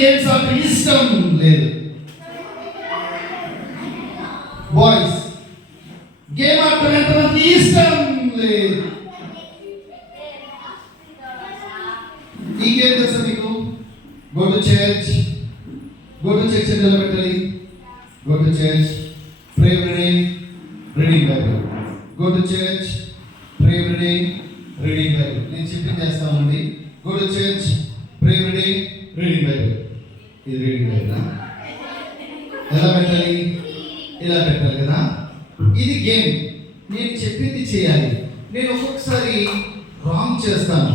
Games అంటే ఇష్టం లేదు. బాయ్స్ గేమ్ ఆడటం ఎంతమంది ఇష్టం లేదు. ఈ గేమ్ తెలుసా మీకు? గో టు చర్చ్ ఎలా పెట్టాలి? Go to church, pray every day, reading Bible. Go to church, pray every day, reading Bible. నేను చెప్పింది చేస్తానండి. Go to church, pray every day, reading Bible. ఇది రీడింగ్ బైబిల్. ఎలా పెట్టాలి? ఇలా పెట్టాలి కదా. ఇది గేమ్. నేను చెప్పింది చేయాలి. నేను ఒక్కొక్కసారి రాంగ్ చేస్తాను.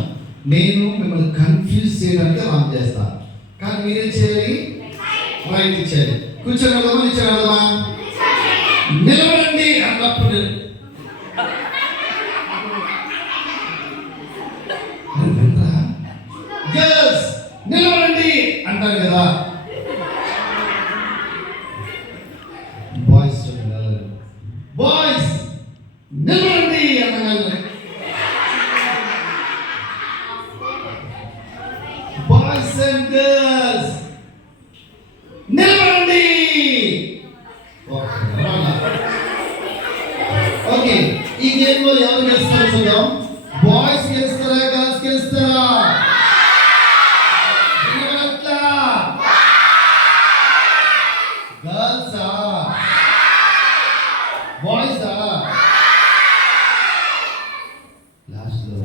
నేను మిమ్మల్ని కన్ఫ్యూజ్ చేయడానికి రాంగ్ చేస్తాను. కానీ మీరేం చేయాలి? రైట్ ఇచ్చేయాలి. కూర్చోగలమా? నిల్చోగలమా? నిలబడండి అన్నప్పుడు గర్ల్స్ నిలబడండి అంటారు కదా. బాయ్స్ బాయ్స్ నిలబడండి అన్నారు. బాయ్స్ అండ్ గర్ల్స్ నిలబడండి. ఓకే, ఈ గేమ్ లో ఎవరు గెలుస్తారో చూద్దాం. బాయ్స్ గెలుస్తారా, గర్ల్స్ గెలుస్తారా? గర్ల్సా బాయ్సా? లాస్ట్ లో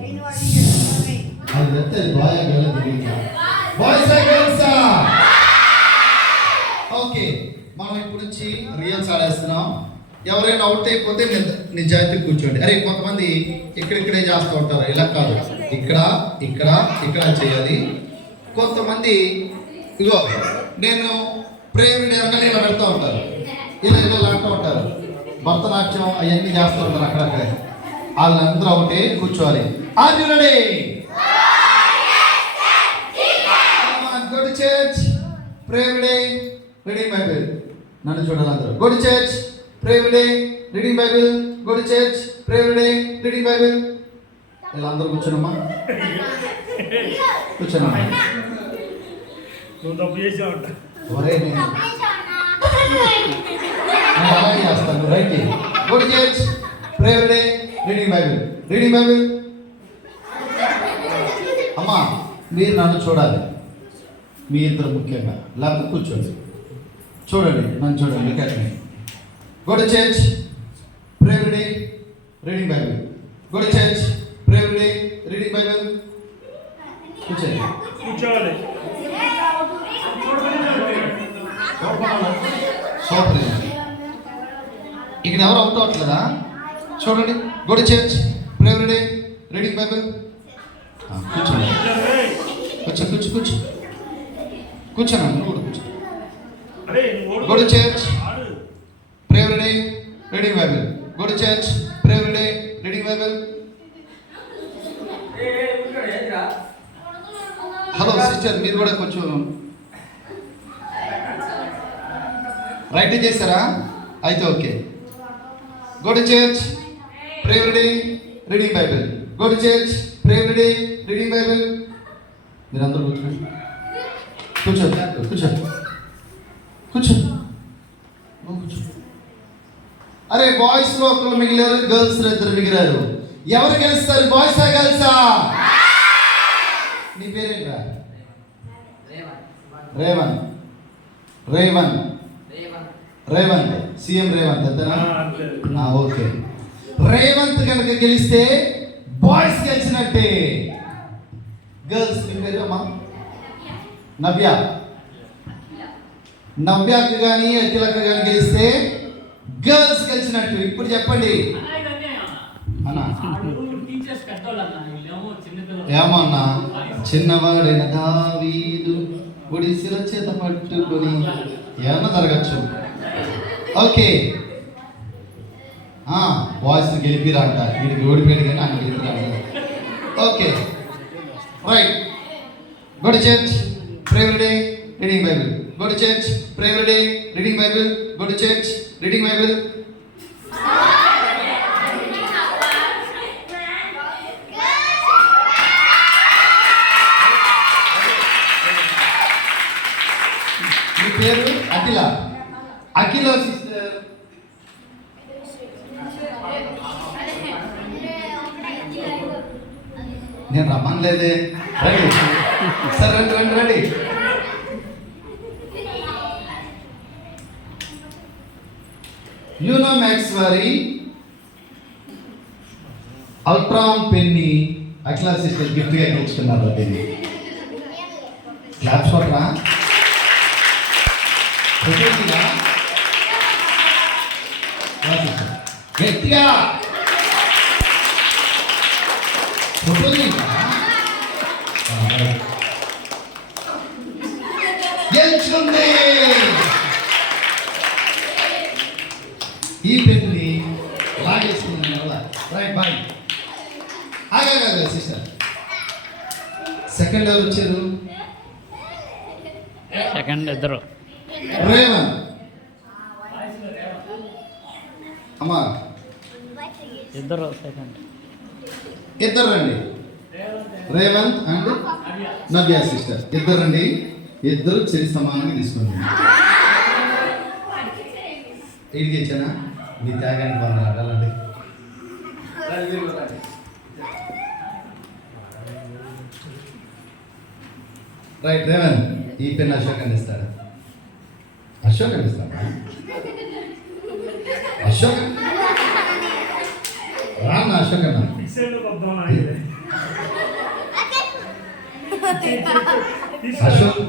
అది చెప్తే బాయ్ గర్ల్ తెలియదు. బాయ్సా గర్ల్సా? ఓకే, మనం ఇప్పుడు నుంచి రియల్స్ ఆడేస్తున్నాం. ఎవరైనా అవుట్ అయిపోతే నిజాయితీ కూర్చోండి. అరే కొంతమంది ఇక్కడిక్కడే చేస్తూ ఉంటారు. ఇలా కాదు, ఇక్కడ ఇక్కడ ఇక్కడ చేయాలి. కొంతమంది ఇగో నేను ప్రేయర్ అనగానే ఇలా పెడతా ఉంటారు. ఇలా లాడుతూ ఉంటారు. భరతనాట్యం అవన్నీ చేస్తూ ఉంటారు అక్కడక్కడే. వాళ్ళందరూ ఒకటే కూర్చోవాలి. Are you ready? Go to church, pray every day, reading Bible. నన్ను చూడాలి అందరూ. Go to church, pray every day, reading Bible. Go to church, pray every day, reading Bible. ఇలా అందరూ కూర్చోనమ్మా, కూర్చోనమ్మా. ఒరే నేను అలాగే చేస్తాను. Right. Go to church, pray every day, reading Bible. Reading Bible. అమ్మా మీరు నన్ను చూడాలి. మీ ఇద్దరు ముఖ్యంగా, లేకపోతే కూర్చోండి. చూడండి, నన్ను చూడండి. Correct. Go to church, pray every day, reading Bible. Go to church, pray every day, reading Bible. కూర్చోండి. కూర్చోవాలి. ఇక్కడ ఎవరు అవుట్ అవ్వట్లేదా? చూడండి. Go to church, pray every day, reading Bible. కూర్చోండి. కూర్చో కూర్చోనా? నువ్వు కూడా కూర్చో. Go to church, pray every day, reading Bible. Go to church, pray every day, reading Bible. Hello sister, మీరు కూడా కొంచెం రైట్ చేశారా? అయితే okay. Go to church, pray every day, reading Bible. Go to church, pray every day, reading Bible. మీరు అందరూ కూర్చోండి. కూర్చో. అరే బాయ్స్ లో ఒకరు మిగిలారు, గర్ల్స్ లో ఇద్దరు మిగిలారు. ఎవరు గెలుస్తారు? బాయ్సా గర్ల్సా? నీ పేరేంట్రా? రేవంత్. సీఎం రేవంత్ అంతేనా? ఓకే. రేవంత్ కనుక గెలిస్తే బాయ్స్ గెలిచినట్టే. గర్ల్స్ మీ పేరు అమ్మా? నవ్యాకు కానీ అఖిలకు కానీ గెలిస్తే గర్ల్స్ గెలిచినట్టు. ఇప్పుడు చెప్పండి అన్నా. ఏమన్నా? చిన్నవాడైన దావీదు గుడిసెల చేత పట్టుకొని ఏమన్నా జరగచ్చు. ఓకే, బాయ్స్ గెలిపిరా అంట. వీడికి ఓడిపోయాడు కానీ ఆయన గెలిపిరా అంట. Okay right. Go to church, pray every day, reading Bible. Go to church, pray every day, reading Bible. Go to church, reading Bible. పేరు అఖిల. అఖిల సిస్టర్ నేను రమ్మనలేదే. రండి సార్, రండి రండి రండి. యూనో మ్యాక్స్ వారి అల్ట్రాన్ పెన్ని అఖిల సిస్టర్ గిఫ్ట్గా గెలుచుకున్నారు. అది క్లాప్స్ కొట్టరా గట్టిగా ఫోటో గెలుచుకుంది. ఈ పెన్ని లాగేసుకుంది వల్ల. Right boy. ఆగా సిస్టర్ సెకండ్ ఎవరు వచ్చారు? సెకండ్ ఇద్దరు. రేవంత్ అమ్మా ఇద్దరు సెకండ్. ఇద్దరు రండి. రేవంత్ అండ్ నవ్య సిస్టర్ ఇద్దరు రండి. ఇద్దరు చెరి సమానంగా తీసుకోండి. ఇడికి ఇచ్చానా మీ త్యాగాన్ని బాగా ఆడాలండి. రైట్ రేవంత్ ఈ పెన్ అశోక్ అందిస్తాడు. అశోక్ అందిస్తాడు. అశోక్ రాన్న అశోక్ అన్న. అశోక్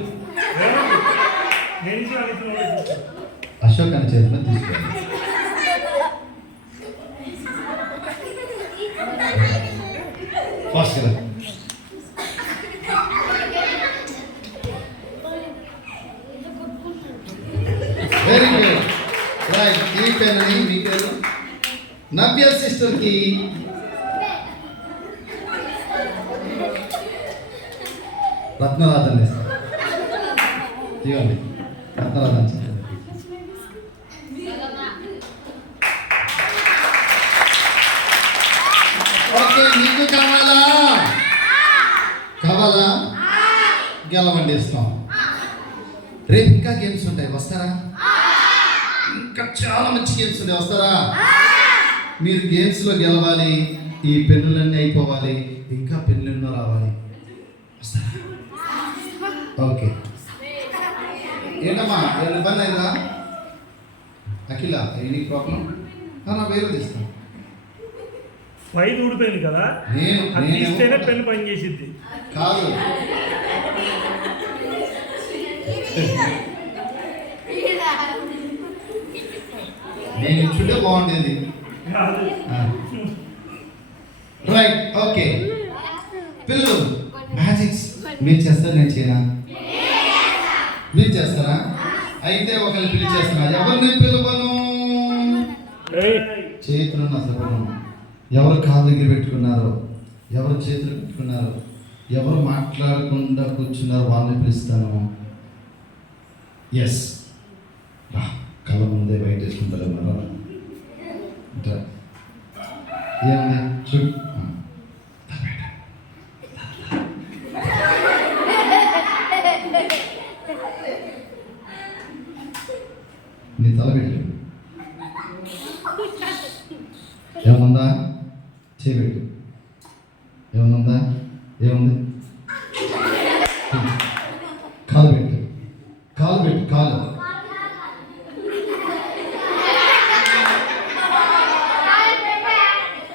అశోక్ అని చేతిలో తీసుకోండి. ఫాస్ట్ కదా. Very good. రైట్ ఈ పెన్ని మీ పేరు నవ్య సిస్టర్కి రత్నరాజన్ ఇస్తారు. ఇవ్వండి రత్నరాజన్ సార్. ఓకే నీకు కావాలా? కావాలా? గెలవండి ఇస్తాం. రేపు ఇంకా గేమ్స్ ఉంటాయి, వస్తారా? ఇంకా చాలా మంచి గేమ్స్ ఉంటాయి, వస్తారా? మీరు గేమ్స్లో గెలవాలి. ఈ పెన్నులన్నీ అయిపోవాలి. ఇంకా పెన్నులెన్నో రావాలి, వస్తారా? ఓకే. ఏంటమ్మా ఏమైనా ఇబ్బంది అయిందా? అఖిల ఎనీ ప్రాబ్లం? నా పేరు తీస్తాను. వైర్ ఊడిపోయింది కదా, తీస్తేనే పెన్ను పని చేసిద్ది. కాదు నేను ఇచ్చుంటే బాగుండేది. Right okay. పిల్లలు మ్యాజిక్స్ మీరు చేస్తారు, నేను చేయనా? మీరు చేస్తారా? అయితే ఒకరిని పిలిచేస్తున్నా. ఎవరిని పిలవను? చేతులు అసలు ఎవరు కాళ్ళ దగ్గర పెట్టుకున్నారో, ఎవరు చేతులు పెట్టుకున్నారో, ఎవరు మాట్లాడకుండా కూర్చున్నారో వాళ్ళని పిలుస్తాను. ఎస్ కళ్ళ ముందే బయట వేసుకుంటారు. ఏముంది చూడు. నీ తల పెట్టు. ఏమన్నా చేయబెట్టు. ఏమన్నా ఏముంది? కాలు పెట్టు. కాలు పెట్టు. కాలు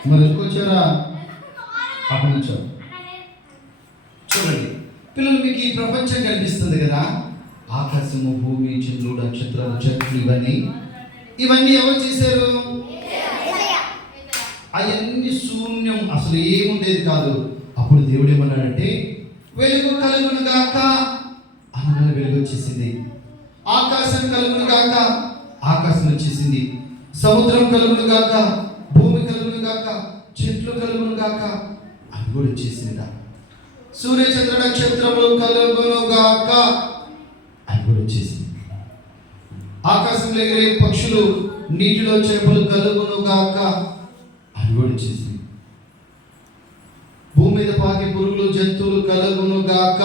మరి ఎందుకు వచ్చారా? అక్కడి నుంచో చూడండి పిల్లలు, మీకు ఈ ప్రపంచం కనిపిస్తుంది కదా, ఆకాశము, భూమి, చంద్రుడు, నక్షత్రాలు, చెట్లు, ఇవన్నీ ఎవరు చేశారు? అవన్నీ శూన్యం, అసలు ఏముండేది కాదు. అప్పుడు దేవుడు ఏమన్నాడంటే వెలుగు కలుగును గాక అనగా వెలుగు వచ్చేసింది. ఆకాశం కలుగును గాక, ఆకాశం వచ్చేసింది. సముద్రం కలుగును గాక, భూమి కలుగును గాక, చెట్లు కలుగును గాక, అది కూడా వచ్చేసింది. సూర్య చంద్ర నక్షత్రములు కలుగును గాక, అది కూడా వచ్చేసింది. ఆకాశంలో ఎగిరే పక్షులు, నీటిలో చేపలు కలుగును గాక, అది కూడా వచ్చేసింది. భూమి మీద పాకి పురుగులు, జంతువులు కలుగును గాక,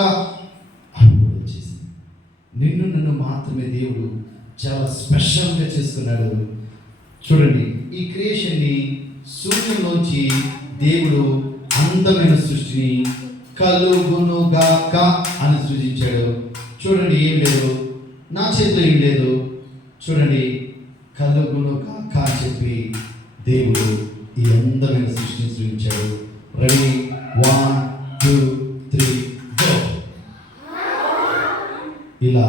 అది కూడా వచ్చేసింది. నిన్ను నన్ను మాత్రమే మాత్రమే దేవుడు చాలా స్పెషల్గా చేసుకున్నాడు. చూడండి, ఈ క్రియేషన్ని శూన్యంలోంచి దేవుడు అందమైన సృష్టిని కలుగునుగాక అని సృజించాడు. చూడండి, ఏం లేదు, నా చేతిలో ఏం లేదు. చూడండి, కలుగునుగాక అని చెప్పి దేవుడు ఈ అందమైన సృష్టిని సృజించాడు. Ready, 1 2 3 go. ఇలా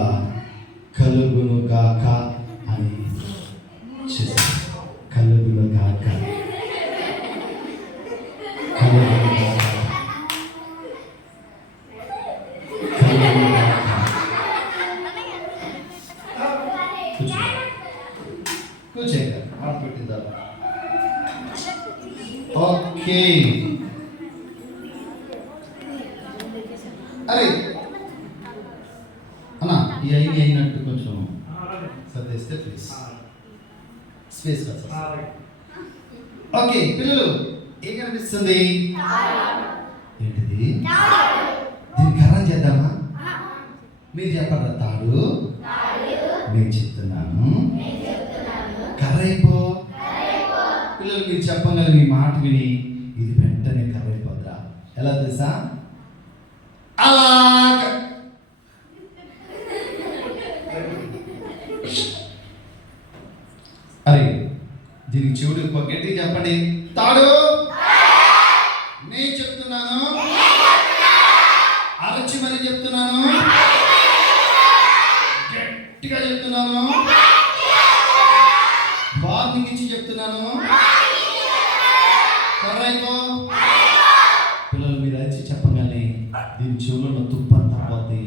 కలుగునుగాక అని చేశాడు. కలుగునుగాక, కలుగునుగాక, కలుగునుగాక. కూర్చోండి, మాట పెట్టిందా? ఓకే. అరే అన్నా, ఈ అయినట్టు కొంచెం సర్దేస్తే ప్లీజ్, స్పేస్ కాదు. ఓకే పిల్లలు, ఏం కనిపిస్తుంది? ఏంటిది? దీన్ని కర్ర చేద్దామా? మీరు చెప్పరా? తాడు. నేను చెప్తున్నాను, కర్ర అయిపో. పిల్లలు మీరు చెప్పగల మీ మాట విని ఇది వెంటనే కర్ర అయిపోద్దా? ఎలా తెలుసా? అలా. అరే దీనికి చెవుడు గట్టిగా చెప్పండి. తాడు. నేను చెప్తున్నాను, అరచి మరి చెప్తున్నాను, గట్టిగా చెప్తున్నాను, వార్నింగ్ ఇచ్చి చెప్తున్నాను. కర్రైపో. పిల్లలు మీరు అరిచి చెప్పగానే దీని చెవులలో తుప్పంతా పోద్ది.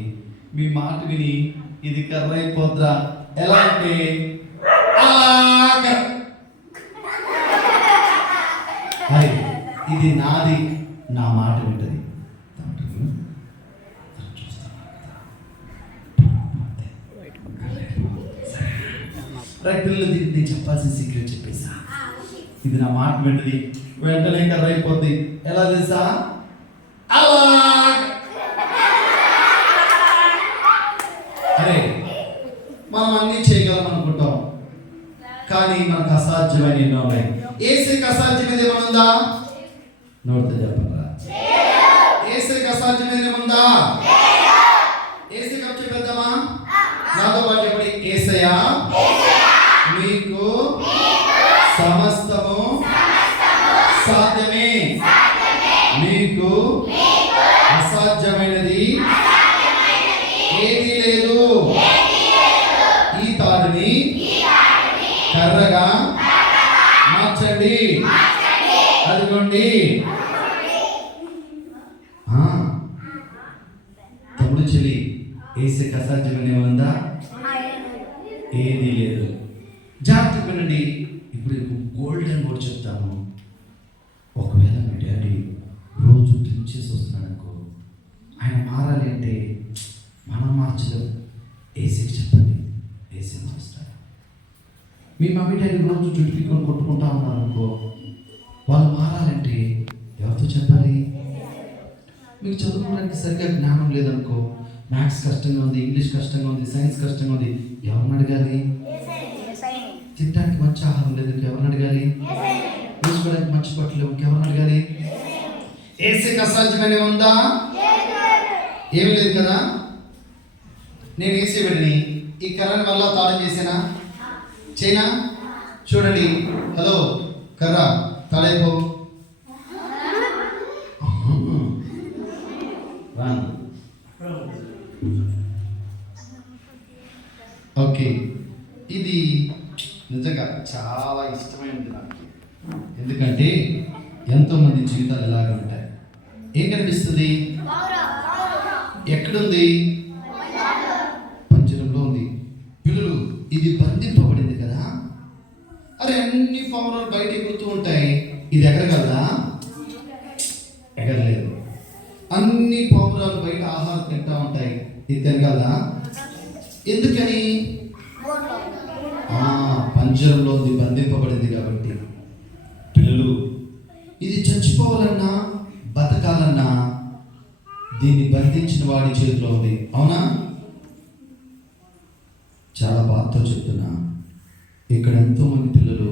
మీ మాట విని ఇది కర్రైపోద్రా? ఎలా అంటే అరే ఇది నాది, నా మాట వింటది. పిల్లలు దీన్ని చెప్పాల్సిన సీక్రెట్ చెప్పేసా. ఇది నా మాట వింటది, వెంటనే కర్ర అయిపోద్ది. ఎలా తెలుసా? అలా. అరే మనం అన్నీ చేయగలం అనుకుంటాం, కానీ మనకు అసాధ్యమైన ఎన్నో ఉన్నాయి. ఏసీకి అసాధ్యమైనది ఏమైనా ఉందా? నోటితో చెప్పరా? ఏసీకి అసాధ్యమైనది ఏముందా? ఏసీకి వచ్చి పెద్దమా? నాతో పాటు చెప్పండి. ఏసయ్యా మీకు సమస్తము సాధ్యమే, మీకు అసాధ్యమైనది ఏదీ లేదు. ఈ తాడుని కర్రగా మార్చండి. అదిగోండి. తమ్ముడు చెల్లి, ఏసీకి అసాధ్యమైన ఉందా? ఏదీ లేదు. జాగ్రత్త వినండి. ఇప్పుడు గోల్డెన్ వర్డ్ చెప్తాను. ఒకవేళ మీ డాడీ రోజు డ్రింక్ చేసి వస్తున్నాడు అనుకో, ఆయన మారాలి అంటే మనం మార్చలేం. ఏసీకి చెప్పండి, ఏసీ మారుస్తాడు. మీ మమ్మీ డాడీ రోజు జుట్టుకొని కొట్టుకుంటా ఉన్నారు అనుకో, వాళ్ళు మారాలంటే ఎవరితో చెప్పాలి? మీకు చదువుకోవడానికి సరిగ్గా జ్ఞానం లేదనుకో, మ్యాథ్స్ కష్టంగా ఉంది, ఇంగ్లీష్ కష్టంగా ఉంది, సైన్స్ కష్టంగా ఉంది, ఎవరిని అడగాలి? తినడానికి మంచి ఆహారం లేదు, ఎవరిని అడగాలి? వేసుకోవడానికి మంచి బట్టలు, ఎవరిని అడగాలి? ఏసీకి అసాధ్యమైన ఉందా? ఏమీ లేదు కదా. నేను ఏసీ వెళ్ళి ఈ కర్రని వల్ల తాళం చేసానా? చేయనా? చూడండి. హలో కర్ర, తాళైపో. ఓకే, ఇది నిజంగా చాలా ఇష్టమైనది నాకు. ఎందుకంటే ఎంతోమంది జీవితాలు ఎలాగ ఉంటాయి. ఏం కనిపిస్తుంది? ఎక్కడుంది? పంజరంలో ఉంది. పిల్లలు, ఇది బంధింపబడింది కదా. అరే అన్ని పావురాలు బయట ఎగురుతూ ఉంటాయి, ఇది ఎగరగలదా? ఎగరలేదు. అన్ని పావురాలు బయట ఆహారం తింటూ ఉంటాయి, ఇది తినగలదా? ఎందుకని? పంజరంలో ఉంది, బంధింపబడింది కాబట్టి. పిల్లలు, ఇది చచ్చిపోవాలన్నా బతకాలన్నా దీన్ని బంధించిన వాడి చేతిలో ఉంది. అవునా? చాలా బాధతో చెప్తున్నా, ఇక్కడ ఎంతోమంది పిల్లలు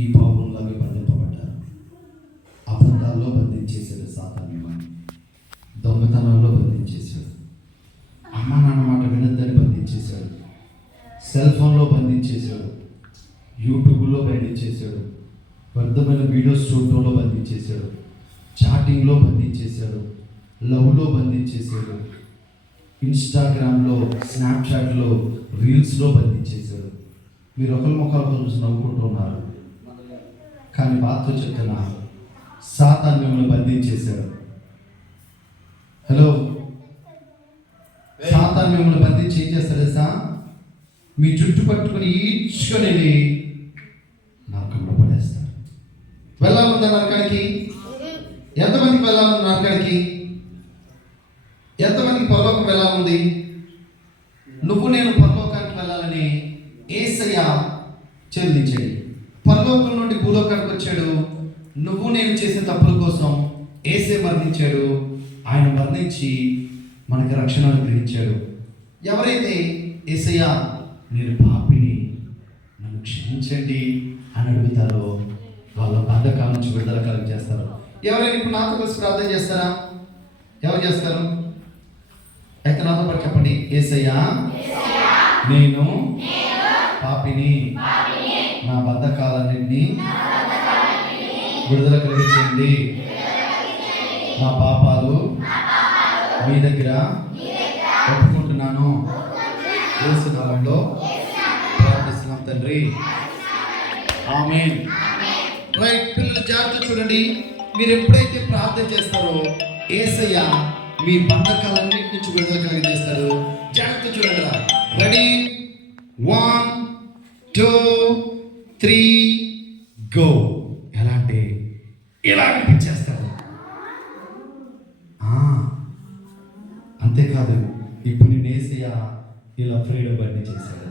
ఈ పాపంలాగా బంధింపబడ్డారు. అబద్ధాల్లో బంధించేశాడు సాతాను, దొంగతనంలో బంధించేశాడు, అమ్మ నాన్న మాట వినొద్దని బంధించేశాడు, సెల్ ఫోన్లో బంధించేశాడు, యూట్యూబ్లో బంధించేశాడు, వ్యర్థమైన వీడియోస్ చూడటంలో బంధించేశాడు, చాటింగ్లో బంధించేశాడు, లవ్లో బంధించేశాడు, ఇన్స్టాగ్రామ్లో, స్నాప్చాట్లో, రీల్స్లో బంధించేశాడు. మీరు ఒకరి ముఖాలు చూసి నవ్వుకుంటూ ఉన్నారు, కానీ బాధతో చెప్తున్నా, సాతాను మిమ్మల్ని బంధించేశాడు. హలో, సాతాను మిమ్మల్ని బంధించి ఏం చేస్తాడు తెలుసా? మీ జుట్టు పట్టుకుని ఈడ్చుకొని వెళ్ళి నరకంలో పడేస్తాడు. వెళ్ళాలందా నరకానికి? ఎంతమందికి వెళ్ళాలన్న నరకానికి? ఎంతమందికి పరలోకం వెళ్ళాలంది? నువ్వు నేను పరలోకానికి వెళ్ళాలని యేసయ్య చెల్లించాడు. పరలోకం నుండి భూలోకానికి వచ్చాడు. నువ్వు నేను చేసే తప్పుల కోసం యేసే మరణించాడు. ఆయన మరణించి మనకి రక్షణ అనుగ్రహించాడు. ఎవరైతే యేసయ్య నేను పాపిని, నన్ను క్షమించండి అని అడుగుతారో వాళ్ళ బంధకాల నుంచి విడుదల కలిగజేస్తారు. ఎవరైనా ఇప్పుడు నాతో కలిసి ప్రార్థన చేస్తారా? ఎవరు చేస్తారు? అయితే నాతో పాటు చెప్పండి, యేసయ్యా నేను పాపిని, నా బంధకాలన్నింటినీ విడుదల కలిగించండి, నా పాపాలు మీ దగ్గర ఒప్పుకుంటున్నాను, యేసు నామములో ప్రార్థిస్తున్నాం తండ్రి, ఆమేన్. రైట్, పిల్లలు జాగ్రత్త చూడండి. మీరు ఎప్పుడైతే ప్రార్థన చేస్తారో యేసయ్య మీ బంధకాలన్నిటి నుంచి విడుదల కలిగజేస్తాడు. జాగ్రత్త చూడండి రా. Ready, 1 2 3 go. ఎలా అంటే ఇలా అనిపించేస్తాడు. అంతేకాదు, ఇప్పుడు నేను యేసయ్య ఇలా ఫ్రీడమ్ బర్డ్ చేశాడు.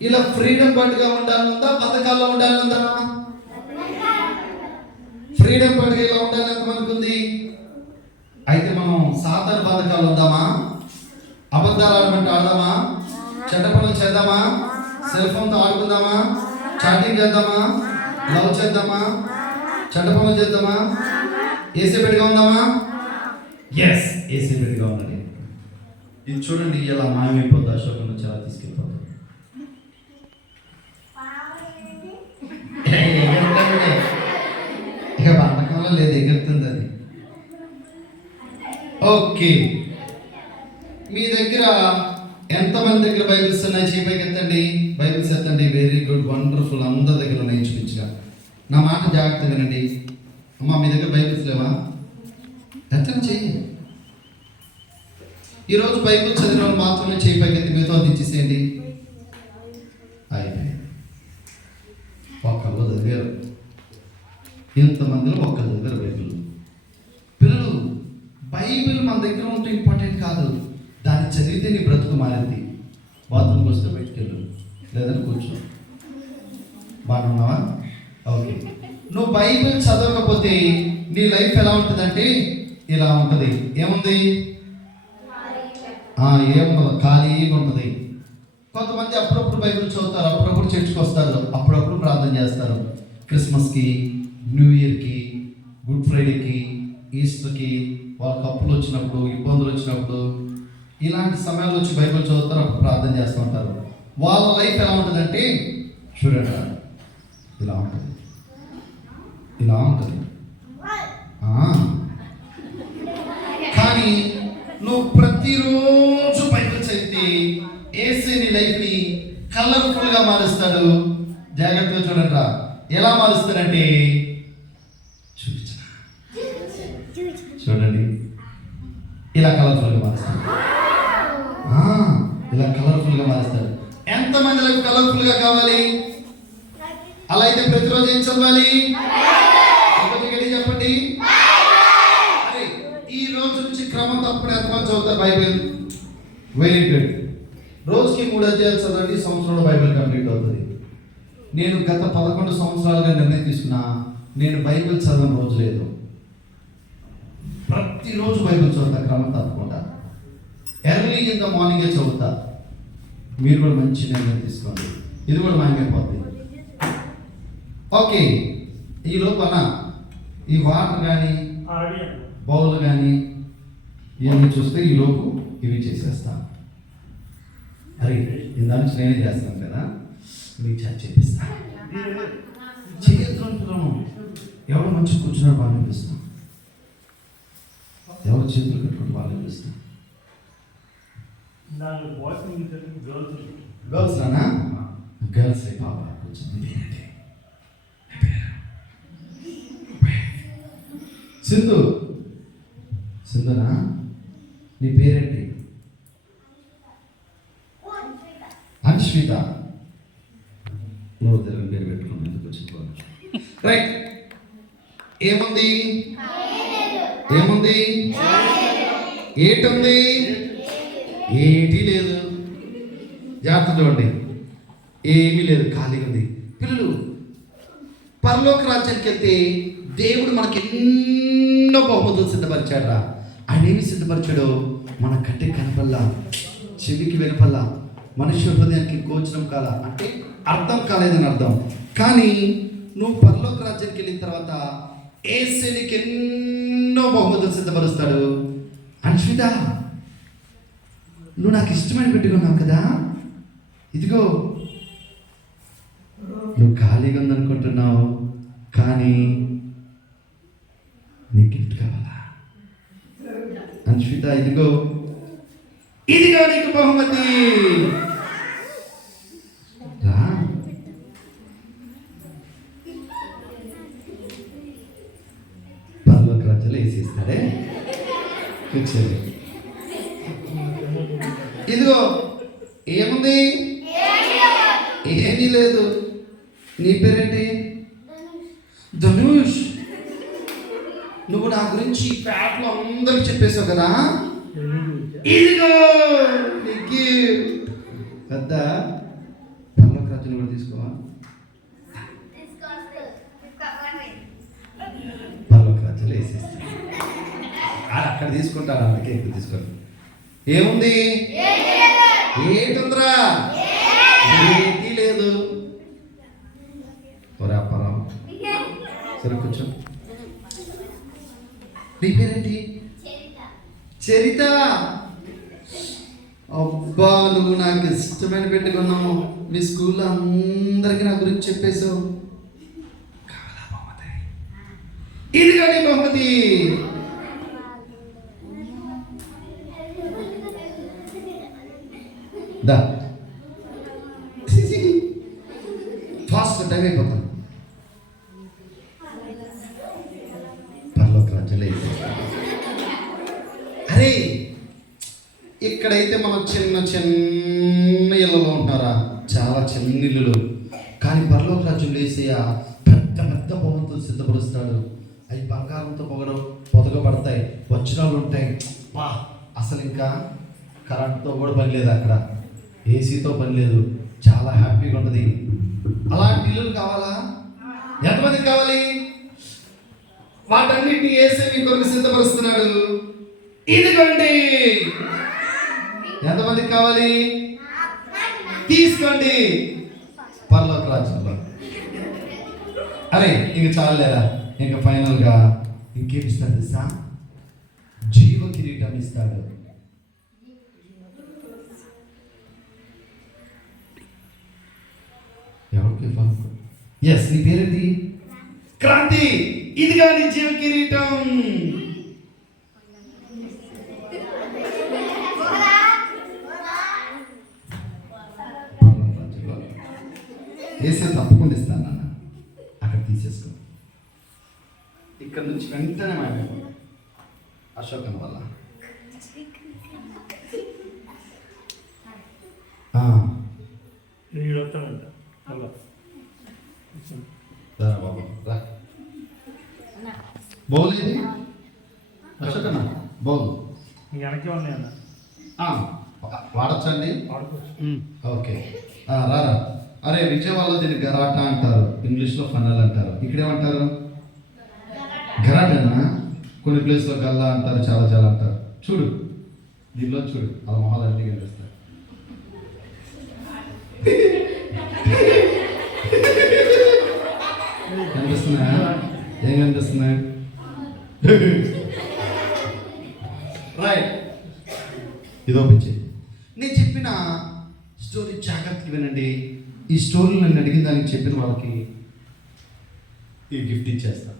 ఇలా ఫ్రీడమ్ బర్డ్గా ఉండాలందా, బంధకాల్లో ఉండాలందా? ఫ్రీడమ్ బర్డ్గా ఇలా ఉండాలి ఎంతమందికి ఉంది? అయితే మనం సాతాను బంధకాలు ఉందామా? అబద్ధాలు ఆడమంటే ఆడదామా? చెడ్డ పనులు చేద్దామా? సెల్ ఫోన్తో ఆడుకుందామా? చాటింగ్ చేద్దామా? లవ్ చేద్దామా? చెడ్డ పనులు చేద్దామా? ఏసీ బెడ్గా ఉందామా? ఎస్, ఏసీ బెడ్గా ఉండండి. ఇది చూడండి, ఇలా మాయమైపోద్ది. అశోకం నుంచి అలా తీసుకెళ్ళిపోతాం. ఇక బంధకంలో లేదు, ఎగురుతుంది అది. ఓకే, మీ దగ్గర ఎంతమంది దగ్గర బైబిల్స్ ఉన్నాయి? చేపైకి ఎత్తండి, బైబిల్స్ ఎత్తండి. Very good, wonderful. అందరి దగ్గర ఉన్నాయి ఇంచుమించుగా. నా మాట జాగ్రత్తగా వినండి. అమ్మా, మీ దగ్గర బైబిల్స్ లేవా? ఎత్తండి చెయ్యి. ఈరోజు బైబిల్ చదివిన వాళ్ళు మాత్రమే చేపైకి ఎత్తి, మీతో దించేసేయండి. అయిపోయింది. ఒక్కళ్ళు చదివారు, ఇంతమందిలో ఒక్కళ్ళు చదివారు బైబిల్. పిల్లలు, బైబిల్ మన దగ్గర ఉంటే ఇంపార్టెంట్ కాదు, దాన్ని చదివితే నీ బ్రతుకు మారింది. బాత్రూమ్కి వస్తే బయటికెళ్ళు, లేదని కూర్చో. బాగున్నావా? ఓకే. నువ్వు బైబిల్ చదవకపోతే నీ లైఫ్ ఎలా ఉంటుందంటే ఇలా ఉంటుంది. ఏముంది? ఏముండదు, ఖాళీగా ఉంటుంది. కొంతమంది అప్పుడప్పుడు బైబిల్ చదువుతారు, అప్పుడప్పుడు చర్చికి వస్తారు, అప్పుడప్పుడు ప్రార్థన చేస్తారు. క్రిస్మస్కి, న్యూ ఇయర్కి, గుడ్ ఫ్రైడేకి, ఈస్టర్కి, వాళ్ళకి అప్పులు వచ్చినప్పుడు, ఇబ్బందులు వచ్చినప్పుడు, ఇలాంటి సమయాల్లో వచ్చి బైబిల్ చదువుతారు, అప్పుడు ప్రార్థన చేస్తూ ఉంటారు. వాళ్ళ లైఫ్ ఎలా ఉంటుందంటే చూడండి, ఇలా ఉంటుంది, ఇలా ఉంటుంది. కానీ నువ్వు ప్రతిరోజు బైబిల్ చదివితే యేసే నీ లైఫ్ని కలర్ఫుల్గా మారుస్తాడు. జాగ్రత్తగా చూడండి రా. ఎలా మారుస్తాడంటే చూడండి, ఇలా కలర్ఫుల్గా మారుస్తాడు. ఇలా కలర్ఫుల్గా మారుస్తాడు. ఎంతమంది లైఫ్ కలర్ఫుల్గా కావాలి? అలా అయితే ప్రతిరోజు ఏం చదవాలి? చెప్పండి. అరే, ఈ రోజు నుంచి క్రమం తప్పుడు ఎంతమంది చదువుతారు బైబిల్? Very good. రోజుకి 3 అధ్యాయాలు చదవండి, సంవత్సరంలో బైబిల్ కంప్లీట్ అవుతుంది. నేను గత 11 సంవత్సరాలుగా నిర్ణయం తీసుకున్నా, నేను బైబిల్ చదవని రోజు లేదు. ప్రతిరోజు బైబిల్ చదువుతా, క్రమం తప్పకుండా. ఎర్లీ ఇన్ ద మార్నింగే చదువుతా. మీరు కూడా మంచి నిర్ణయం తీసుకోండి. ఇది కూడా మాయమైపోద్ది. ఓకే, ఈ లోపల ఈ వాటర్ కానీ బౌల్ కానీ ఇవన్నీ చూస్తే ఈ లోపు ఇవి చేసేస్తాను. అరే ఇందా నుంచి నేనే చేస్తాను కదా, మీకు చేపిస్తా. చేతులు ఎవరు మంచి కూర్చున్నాడు బాగా అనిపిస్తాం, ఎవరు చేతులు కట్టుకుంటూ బాగా అనిపిస్తాం. గర్ల్స్ రానా? గర్ల్స్ బాబా కూర్చుంది. సింధు, సింధునా నీ పేరేంటి? అన్శ్విత. నువ్వు తెలుగు పేరు పెట్టుకున్నావు, ఎందుకు వచ్చింది? రైట్. ఏముంది? ఏముంది? ఏటుంది? ఏటి లేదు. జాగ్రత్త చూడండి, ఏమీ లేదు, ఖాళీగా ఉంది. పిల్లలు, పరలోక రాజ్యానికి వెళ్తే దేవుడు మనకి ఎన్నో బహుమతులు సిద్ధపరిచాడు రా. ఆయన ఏమి సిద్ధపరిచాడో మన కంటికి కనపల్లా, చెవికి వినపల్లా, మనుష్య హృదయానికి గోచరం కాల, అంటే అర్థం కాలేదని అర్థం. కానీ నువ్వు పరలోక రాజ్యానికి వెళ్ళిన తర్వాత యేసునికి ఎన్నో బహుమతులు సిద్ధపరుస్తాడు. అన్షిత, నువ్వు నాకు ఇష్టమైన పెట్టుకున్నావు కదా, ఇదిగో నువ్వు ఖాళీగా ఉందనుకుంటున్నావు, కానీ నీ గిఫ్ట్ కావాలా? అన్షిత, ఇదిగో ఇదిగో నీకు బహుమతి. రా. పరలోక రాజ్యాలు వేసేస్తాడే. కూర్చోండి. ఇదిగో ఏముంది? ఏమీ లేదు. నీ పేరేంటి? ధనుష్. నువ్వు నా గురించి ప్యాట్లో అందరికి చెప్పేశావు కదా, ఇదిగో నీకు పెద్ద పరలోక రాజ్యం కూడా తీసుకోవా? పరలోక రాజ్యాలు వేసేస్తా. అక్కడ తీసుకుంటారు, అందుకే ఇక్కడ తీసుకోండి. ఏముంది? ఏటుందిరా? ఏటీ లేదు. పరం సరే కూర్చో. నీ పేరేంటి? చరిత. అబ్బా, నువ్వు నాకు ఇష్టమైన పెట్టుకున్నావు. మీ స్కూల్లో అందరికీ నా గురించి చెప్పేశావు. కావాలా బహుమతి? ఇదిగో నీ బహుమతి. దా, ఫాస్ట్ టైం అయిపోతాను. పరలోక రాజ్యాలు అరే, ఇక్కడైతే మనం చిన్న చిన్న ఇళ్ళలో ఉంటున్నారా, చాలా చిన్న ఇల్లులు. కానీ పరలోక రాజ్యం వేసేయ పెద్ద పెద్ద బహుమతులు సిద్ధపరుస్తాడు. అవి బంగారంతో పొదగబడతాయి, వజ్రాలు ఉంటాయి. బా, అసలు ఇంకా కరెంట్తో కూడా పని లేదు, అక్కడ ఏసీతో పని లేదు, చాలా హ్యాపీగా ఉంటుంది. అలాంటి ఇల్లులు కావాలా? ఎంతమందికి కావాలి? వాటన్నిటిని ఏసీ మీ కొరకు సిద్ధపరుస్తున్నాడు. ఇదిగోండి. ఎంతమందికి కావాలి? తీసుకోండి. పరలోక రాజ్యంలో. అరే ఇంక చాలేరా, ఇంకా ఫైనల్గా ఇంకేం ఇస్తాడు తెలుసా? జీవ కిరీటం ఇస్తాడు. ఎవరికి? ఎస్, నీ పేరేంటి? క్రాంతి. ఇదిగా నీ జీవ కిరీటం. వేసే తప్పకుండా ఇస్తాను నాన్న, అక్కడ తీసేసుకో. ఇక్కడ నుంచి వెంటనే మాట్లాడుకో అశోకన్ వల్ల. బాబు రా. బౌల్ ఏది? అశోకన్న బౌల్ వెనకే ఉన్నాయన్న. వాడచ్చండి? ఓకే, రారా. అరే విజయవాడలో దీన్ని గరాటా అంటారు, ఇంగ్లీష్లో ఫన్నల్ అంటారు. ఇక్కడేమంటారు? గరాటనా? కొన్ని ప్లేస్లో గల్లా అంటారు, చాలా చాలా అంటారు. చూడు దీనిలో చూడు, అలా మొహాలు అన్నీ కనిపిస్తాయి. కనిపిస్తున్నా? ఏం కనిపిస్తున్నా? రైట్, ఇది ఓపెన్ చేయి. నేను చెప్పిన స్టోరీ జాగ్రత్తగా వినండి. ఈ స్టోరీ నన్ను అడిగిన దానికి చెప్పిన వాళ్ళకి ఈ గిఫ్ట్ ఇచ్చేస్తా.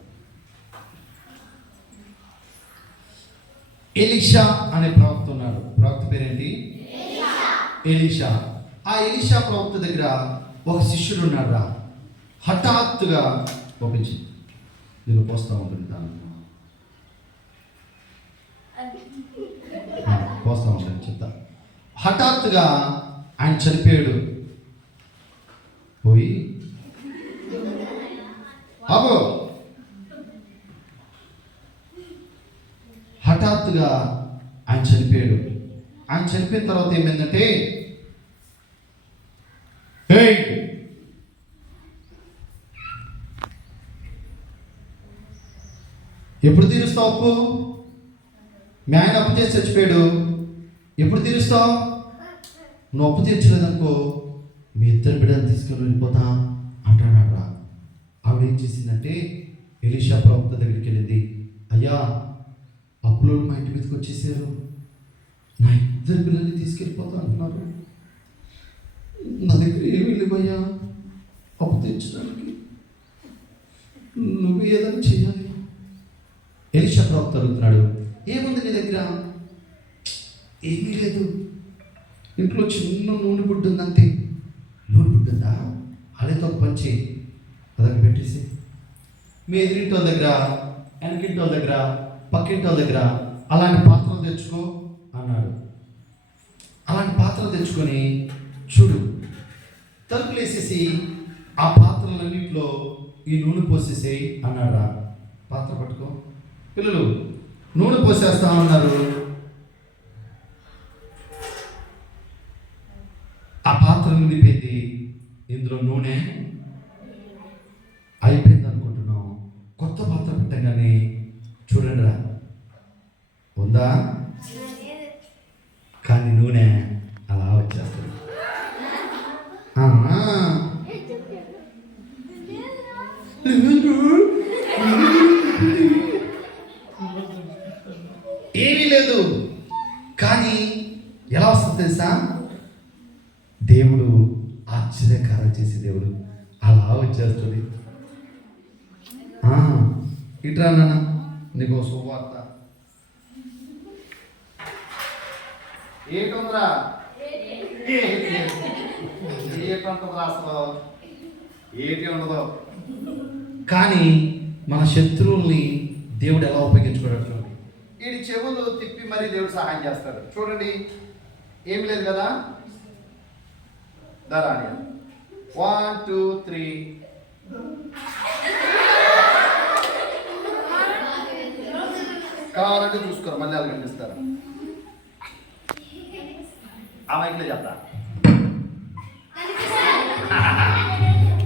ఎలీషా అనే ప్రవక్త ఉన్నాడు. ప్రవక్త పేరేంటి? ఎలీషా. ఆ ఎలీషా ప్రవక్త దగ్గర ఒక శిష్యుడు ఉన్నాడు రా. హఠాత్తుగా పంపించి నేను పోస్తా ఉంటుంది దాన్ని పోస్తా ఉంటాను చెప్తా. హఠాత్తుగా ఆయన చనిపోయాడు. పోయి అగో హఠాత్తుగా ఆయన చనిపోయాడు. ఆయన చనిపోయిన తర్వాత ఏమైందంటే, ఎప్పుడు తీరుస్తావు అప్పు? మీ ఆయన అప్పు చేసి చచ్చిపోయాడు, ఎప్పుడు తీరుస్తావు? నువ్వు అప్పు తీర్చలేదనుకో మీ ఇద్దరు బిడ్డలు తీసుకొని వెళ్ళిపోతా అంటాడు రా. ఆవిడ ఏం చేసిందంటే ఎలీషా ప్రవక్త దగ్గరికి వెళ్ళింది. అయ్యా, అప్పులో మా ఇంటి మీదకి వచ్చేసారు, నా ఇద్దరు పిల్లల్ని తీసుకెళ్ళిపోతా అంటున్నారు, నా దగ్గర ఏమీ లేవయ్యా అప్పు తెచ్చడానికి, నువ్వు ఏదైనా చేయాలి. ఎలీషా ప్రవక్త అడుగుతున్నాడు, ఏముంది నీ దగ్గర? ఏమీ లేదు, ఇంట్లో చిన్న నూనె బుడ్డు ఉంది అంతే. నూనె బుడ్డు ఉందా? అదేతో పంచి అదొక పెట్టేసి మీ ఎదురింటి వాళ్ళ దగ్గర, వెనకింటి వాళ్ళ దగ్గర, పక్కింటి వాళ్ళ దగ్గర అలాంటి పాత్రలు తెచ్చుకో అన్నాడు. అలాంటి పాత్రలు తెచ్చుకొని చూడు, తలుపులు వేసేసి ఆ పాత్రలన్నింటిలో ఈ నూనె పోసేసేయి అన్నాడా. పాత్ర పట్టుకో, పిల్లలు నూనె పోసేస్తా ఉన్నారు. ఆ పాత్ర నిండిపోయింది, ఇందులో నూనె అయిపోయింది అనుకుంటున్నాం. కొత్త పాత్ర పెట్టగానే చూడండి రా, ఉందా? కానీ నూనె అలా వచ్చేస్తుంది. ఏమీ లేదు, కానీ ఎలా వస్తుంది తెలుసా? దేవుడు ఆశ్చర్యకారం చేసే దేవుడు, అలా వచ్చేస్తుంది. ఇట్రా నాన్న, నీకు శుభవార్త. ఏంటుందిరా? ఏంటుంటుందిరా అసలు? ఏటి ఉండదు. కానీ మన శత్రువుల్ని దేవుడు ఎలా ఉపయోగించుకోవడం చూడండి. వీడి చెవులు తిప్పి మరీ దేవుడు సహాయం చేస్తాడు. చూడండి, ఏమి లేదు కదా. దారాని 1 2 3 కావాలంటే చూసుకోరు, మళ్ళీ వాళ్ళు కనిపిస్తారు. ఆ మైక్లో చెప్తా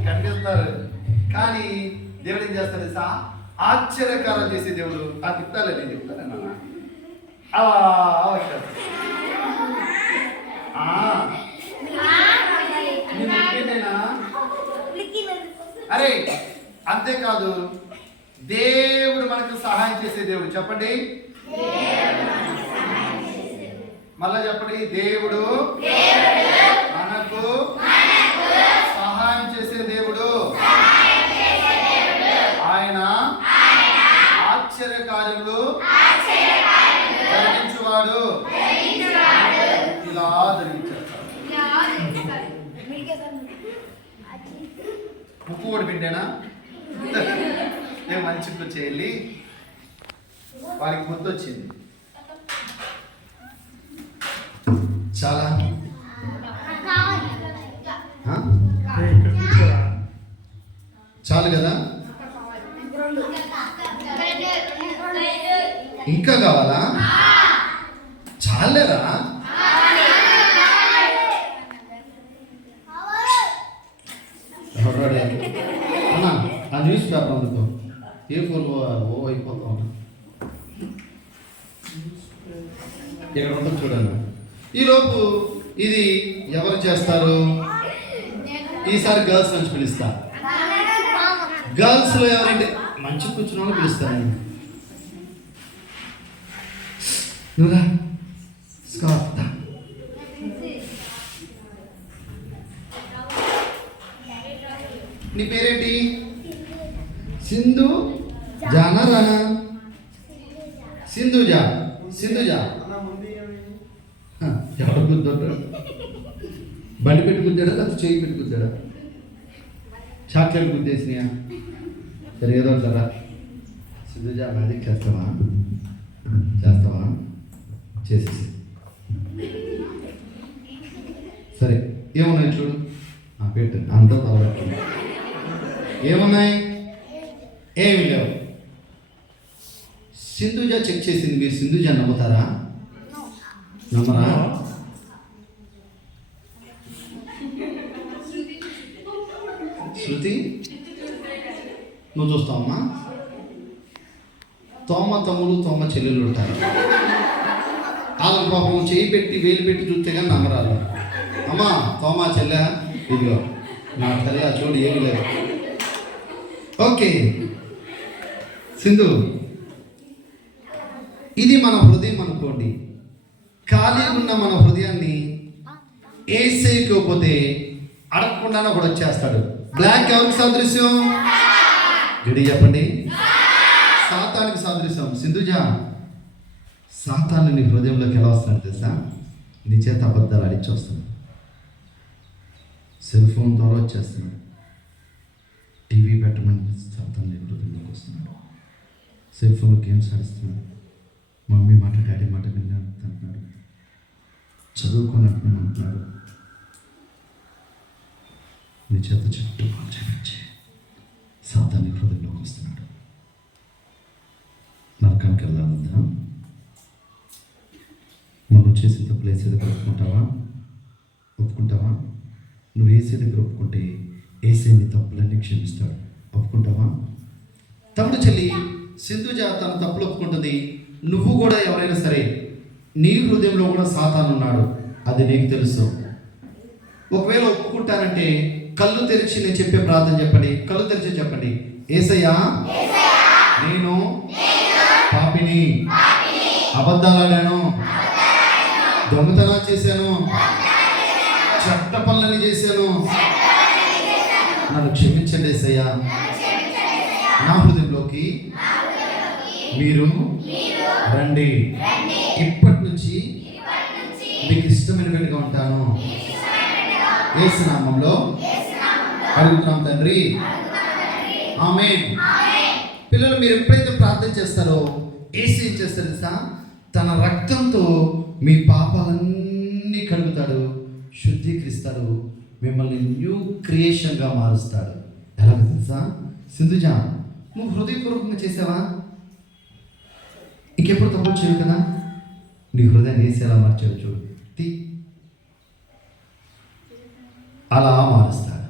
కనిపిస్తారు. కానీ దేవుడు ఏం చేస్తాడు తెలుసా? ఆశ్చర్యకారం చేసే దేవుడు. ఆ చెప్తాలే, నేను చెప్తాను. అలా వచ్చాడు. అరే అంతేకాదు, దేవుడు మనకు సహాయం చేసే దేవుడు. చెప్పండి, మళ్ళా చెప్పండి. దేవుడు మనకు సహాయం చేసే దేవుడు. ఆయన ఆశ్చర్యకార్యములు జరిగించువాడు. ఇలా జరిగించేస్తాడు. ఉప్పు కూడా పిండేనా? నేను మంచి చేయాలి. వారికి గుర్తొచ్చింది చాలా. చాలు కదా? ఇంకా కావాలా? చాలేరా? అన్నా ఆ న్యూస్ పేపర్ అందుకో. A4 ఓ అయిపోతా ఉన్నా. ఇక్కడ ఉంటుంది చూడండి. ఈలోపు ఇది ఎవరు చేస్తారు? ఈసారి గర్ల్స్ నుంచి పిలుస్తా. గర్ల్స్లో ఎవరంటే మంచి కూర్చున్న వాళ్ళు పిలుస్తాను. నువ్వురా స్కార్ఫ్ దా. నీ పేరేంటి? సింధు జానా రానా? సింధుజా. సింధుజా ఎవరు గుద్దాడు? బండి పెట్టి గుద్దాడా లేకపోతే చేయి పెట్టి గుద్దాడా? చాక్లెట్ గుద్దేసినాయా? సరే ఏదో కదా. సింధుజా మ్యాజిక్ చేస్తావా? చేస్తావా? చేసేసి సరే ఏమున్నాయి చూడు. పెట్టు అంతా తలబెట్టు. ఏమున్నాయి? ఏమి లేవు. సింధుజ చెక్ చేసింది. మీరు సింధుజ నమ్ముతారా? నమ్మరా? శృతి నువ్వు చూస్తావమ్మా? తోమ తమ్ముడు తోమ చెల్లెళ్ళు ఉంటారు. వాళ్ళకి పాపం చేయి పెట్టి వేలు పెట్టి చూస్తే కానీ నమ్మరాలు. అమ్మా తోమ చెల్లె ఇదిగో నా తల్లి చూడు ఏమి లేదు. ఓకే సింధు, ఇది మన హృదయం అనుకోండి. ఖాళీగా ఉన్న మన హృదయాన్ని ఏసేయకపోతే అడగకుండానే ఒకడు వచ్చేస్తాడు. బ్లాక్ ఎవరికి సాదృశ్యం? గడి చెప్పండి. సాతానికి సాదృశ్యం. సింధుజా సాతాను నీ హృదయంలోకి ఎలా వస్తున్నాడు తెలుసా? నీ చేత అబద్ధాలు అడిచి వస్తున్నాడు. సెల్ ఫోన్ ద్వారా వచ్చేస్తున్నాడు. టీవీ పెట్టమని సాతాను నీ హృదయంలోకి వస్తున్నాడు. సెల్ ఫోన్లో గేమ్స్ ఆడిస్తున్నాడు. మమ్మీ మాట డాడీ మాట విన్నాడు అంటున్నాడు. చదువుకొని అంటున్నాడు. నీ చేత చుట్టూ చేపించి సాతాన్ని హృదయంలోకి వస్తున్నాడు. నరకానికి వెళ్ళాలందా? మనం చేసిన తప్పులు వేసే దగ్గర ఒప్పుకుంటావా? నువ్వు వేసే దగ్గర ఒప్పుకుంటే వేసే నీ తప్పులన్నీ క్షమిస్తాడు. ఒప్పుకుంటావా? తమ్ముడు చెల్లి సింధుజ తన తప్పులు ఒప్పుకుంటుంది. నువ్వు కూడా ఎవరైనా సరే నీ హృదయంలో కూడా సాతాను ఉన్నాడు, అది నీకు తెలుసు. ఒకవేళ ఒప్పుకుంటానంటే కళ్ళు తెరిచి నేను చెప్పే ప్రార్థన చెప్పండి. కళ్ళు తెరిచి చెప్పండి. యేసయ్యా నేను పాపిని, అబద్ధాలాడాను, దొంగతనాలు చేశాను, చెడ్డ పనులని చేశాను, నన్ను క్షమించండి యేసయ్యా. నా హృదయంలోకి మీరు రండి. ఇప్పటి నుంచి మీకు ఇష్టమైన బిడ్డగా ఉంటాను. యేసు నామములో అడుగుతున్నాం తండ్రి, ఆమేన్. పిల్లలు మీరు ఎప్పుడైతే ప్రార్థన చేస్తారో యేసు ఏం చేస్తారు తెలుసా? తన రక్తంతో మీ పాపాలన్నీ కడుగుతాడు, శుద్ధీకరిస్తాడు, మిమ్మల్ని న్యూ క్రియేషన్గా మారుస్తాడు. ఎలాగ తెలుసా? సింధుజా నువ్వు హృదయపూర్వకంగా చేసావా? ఇంకెప్పుడు తప్పు చేయవు కదా. నీ హృదయాన్ని వేసి ఎలా మార్చావు చూడు. అలా మారుస్తాడు.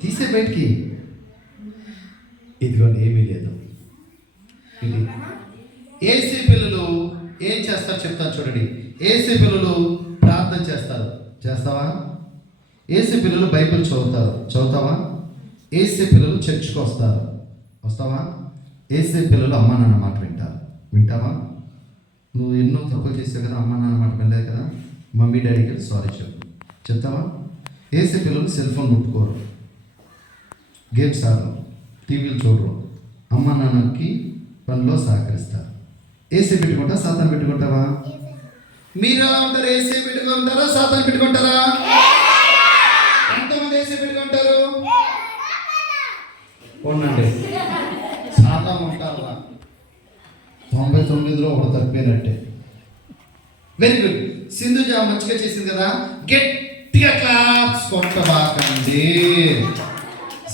తీసే బయటికి. ఇదిగోండి ఏమీ లేదు. ఇది ఏసీ పిల్లలు ఏం చేస్తారు చెప్తారు చూడండి. ఏసీ పిల్లలు ప్రార్థన చేస్తారు. చేస్తావా? ఏసీ పిల్లలు బైబిల్ చదువుతావా? ఏసీ పిల్లలు చర్చ్కి వస్తావా? ఏసీ పిల్లలు అమ్మ నాన్న మాట వింటావా? నువ్వు ఎన్నో తప్పులు చేసావు కదా, అమ్మ నాన్న మాట వినలేదు కదా, మమ్మీ డాడీకి సారీ చెప్తావా? ఏసీ పిల్లలు సెల్ ఫోన్ ముట్టుకోరు, గేమ్స్ ఆడరు, టీవీలు చూడరు, అమ్మ నాన్నకి పనిలో సహకరిస్తారు. ఏసీ పెట్టుకుంటా సాతాను పెట్టుకుంటావా? మీరు ఎలా ఉంటారు? ఏసీ పెట్టుకుంటారా సాతాను పెట్టుకుంటారా? ఎంతమంది ఏసీ పెట్టుకుంటారు? ఉండండి. సాతాను ఉంటారా? 99లో ఒకటి తప్పినట్టే. Very good. సింధుజ మంచిగా చేసింది కదా. గట్టిగా క్లాప్స్ కొట్టబాకండి.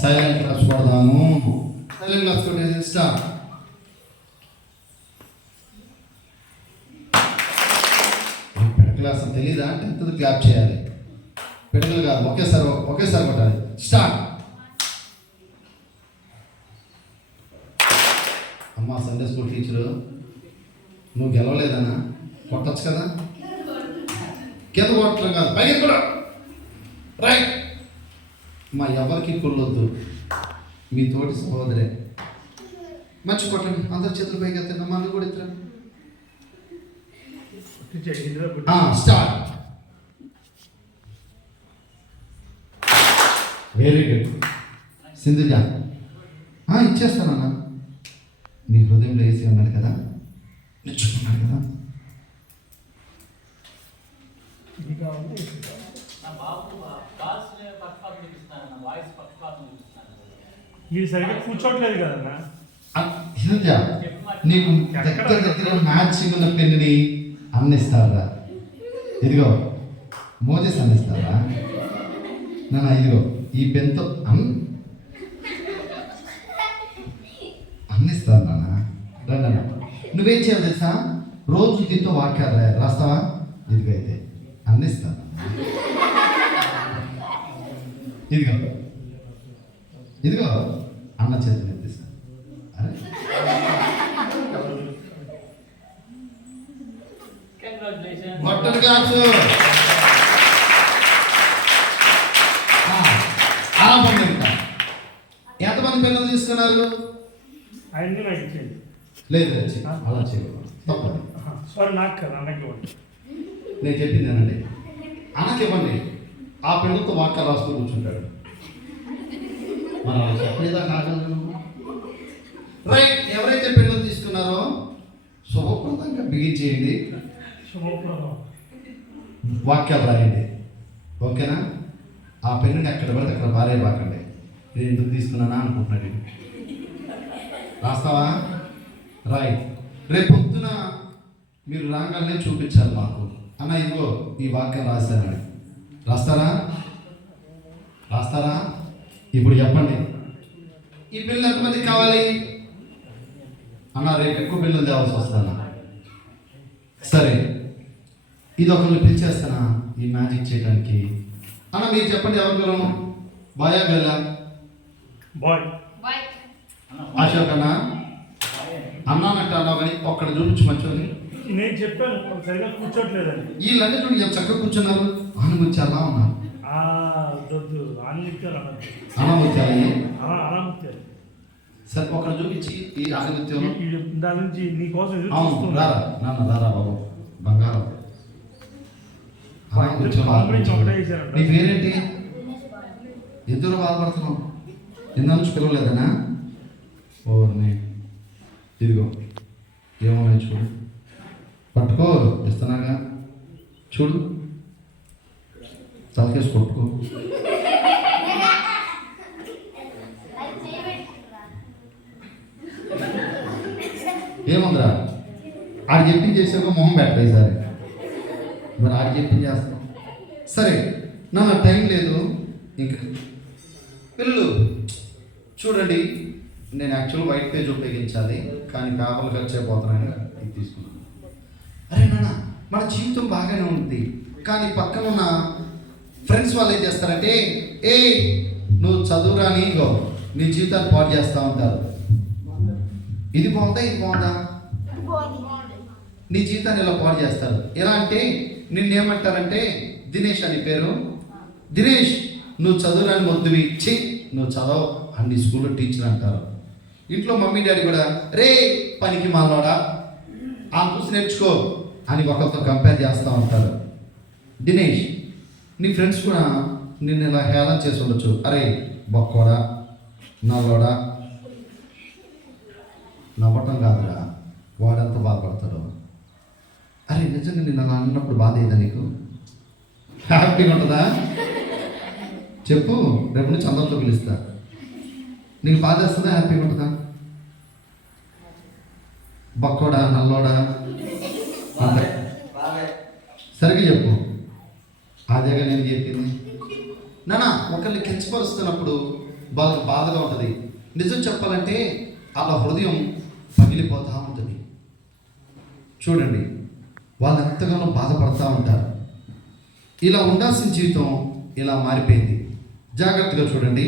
సైలెంట్ క్లాప్స్ కొడదాము. సైలెంట్ క్లాప్స్ కొట్టేది స్టార్ట్. క్లాస్ తెలీదా అంటే ఎంత క్లాప్ చేయాలి? పెడగలు కాదు, ఒకేసారి కొట్టాలి. స్టార్ట్. అమ్మ సండే స్కూల్ టీచరు నువ్వు గెలవలేదనా? కొట్టచ్చు కదా. కింద కొట్టడం కాదు, పైకి కూడా. రైట్. మా ఎవరికి కుళ్ళొద్దు, మీ తోటి సహోదరే. మంచి కొట్టండి, అందరి చేతులు పైకి ఎత్తండి. మన కూడా ఇద్దరు స్టార్ట్. Very good. సింధుజ ఇచ్చేస్తానన్నా. నీ హృదయంలో వేసి ఉన్నాడు కదా, నిల్చుకున్నాడు కదా. మీరు సరిగ్గా కూర్చోట్లేదు కదన్నా. సింధుజ, నీకు దగ్గర మ్యాచింగ్ ఉన్న పెన్నుని అన్నిస్తారా? ఇదిగో మోదీస్ అందిస్తారా? నాన్న ఇదిగో ఈ పెన్తో అన్నిస్తాను నాన్న. రండి, నువ్వేం చేయాలి తెలుసా? రోజు దీంతో వాక్యాలు రాస్తావా? ఇదిగో అయితే అన్నిస్తాను. ఇదిగో ఇదిగో అన్న చేతులు ఎత్తిస్తాను. అరే బట్టలు క్లాసు ఎంతమంది పిల్లలు తీసుకున్నారు? ఆయన్ని నాకు ఇచ్చేది లేదు, అలా చేయదు, తప్పదు. సారీ, నాకు కదా, అన్నకి ఇవ్వండి. నేను చెప్పిందేనండి, అన్నకి ఇవ్వండి. ఆ పిల్లలతో వాక్యాలు రాస్తూ కూర్చుంటాడు. మనం చెప్పలేదా కాగలను? రైట్. ఎవరైతే పిల్లలు తీసుకున్నారో శుభప్రదంగా బిగించేయండి, వాక్యాలు రాయండి. ఓకేనా? ఆ పెన్నుని ఎక్కడ పడితే అక్కడ పారేయబాకండి. నేను ఎందుకు తీసుకున్నానా అనుకుంటున్నాడు. రాస్తావా? రైట్. రేపు పొద్దున మీరు రాగానే చూపించాలి మాకు. అన్న ఇదిగో ఈ వాక్యం రాశానని. రాస్తారా? రాస్తారా? ఇప్పుడు చెప్పండి, ఈ పిల్లలు ఎంతమందికి కావాలి అన్న? రేపు ఎక్కువ పిల్లలు తేవాల్సి వస్తుందన్న. సరే, ఇది ఒకరిని పిలిచేస్తానా ఈ మ్యాజిక్ చేయడానికి? అన్న మీరు చెప్పండి, ఎవరు పిల్లలు? బాయా గల్లా? బాయ్. అశోక్ అన్న అన్నానంటే అన్నావు కానీ ఒక్కడ చూపించు మంచిది. నేను చెప్పాను సరిగా కూర్చోట్లేదని. వీళ్ళన్నీ చూడు ఎంత చక్కగా కూర్చున్నారు. ఆనుమూర్తి అలా ఉన్నారు. సరే ఒకరు చూపించి ఈ ఆనుమత్యం దాని నుంచి నీ కోసం రారా నాన్న, రారా బాబు బంగారం. నీ పేరేంటి? ఇద్దరు బాధపడుతున్నావు, ఇందా నుంచి పిలవలేదనా? ఓర్ని ఇదిగో ఏమో చూడు, పట్టుకో, ఇస్తున్నాగా చూడు, తలకేసి కొట్టుకో. ఏముందిరా, ఆడు చెప్పింది చేసాక మొహం పెట్టాయి. సరే మరి ఆడు చెప్పింది చేస్తాం. సరే నా టైం లేదు ఇంకా. పిల్లలు చూడండి, నేను యాక్చువల్ వైట్ పేజ్ ఉపయోగించాలి కానీ పేపర్లు ఖర్చు అయిపోతున్నాను, ఇది తీసుకున్నాను. అరే నాన్న, మన జీవితం బాగానే ఉంటుంది కానీ పక్కన ఉన్న ఫ్రెండ్స్ వాళ్ళు ఏం చేస్తారంటే, ఏ నువ్వు చదువురాని ఇగో నీ జీవితాన్ని పాడు చేస్తూ ఉంటారు. ఇది బాగుందా, ఇది బాగుందా? నీ జీవితాన్ని ఇలా పాడు చేస్తారు. ఎలా అంటే నిన్నేమంటారంటే, దినేష్ అని పేరు, దినేష్ నువ్వు చదువురాని మొద్దువి, చి నువ్వు చదవు అన్ని స్కూల్లో టీచర్ అంటారు. ఇంట్లో మమ్మీ డాడీ కూడా రే పనికి మాలోడా ఆ చూసి నేర్చుకో అని ఒకరితో కంపేర్ చేస్తూ ఉంటారు. దినేష్ నీ ఫ్రెండ్స్ కూడా నిన్ను ఇలా హేళన చేసి ఉండొచ్చు, అరే బొక్కోడా నల్లోడా. నవ్వటం కాదురా, వాడంతా బాధపడతాడు. అరే నిజంగా నిన్ను అలా అన్నప్పుడు బాధ అయ్యేదా నీకు? హ్యాపీగా ఉంటుందా? చెప్పు, రేపు నుంచి అందరితో పిలుస్తా. నీకు బాధ వేస్తుందా, హ్యాపీగా ఉంటుందా? బక్కోడా నల్లోడా అంతే సరిగ్గా చెప్పు. అదేగా నేను చెప్పింది. నాన్న ఒకరిని కించపరుస్తున్నప్పుడు వాళ్ళకి బాధగా ఉంటుంది. నిజం చెప్పాలంటే వాళ్ళ హృదయం పగిలిపోతూ ఉంటుంది. చూడండి, వాళ్ళు ఎంతగానో బాధపడుతూ ఉంటారు. ఇలా ఉండాల్సిన జీవితం ఇలా మారిపోయింది. జాగ్రత్తగా చూడండి.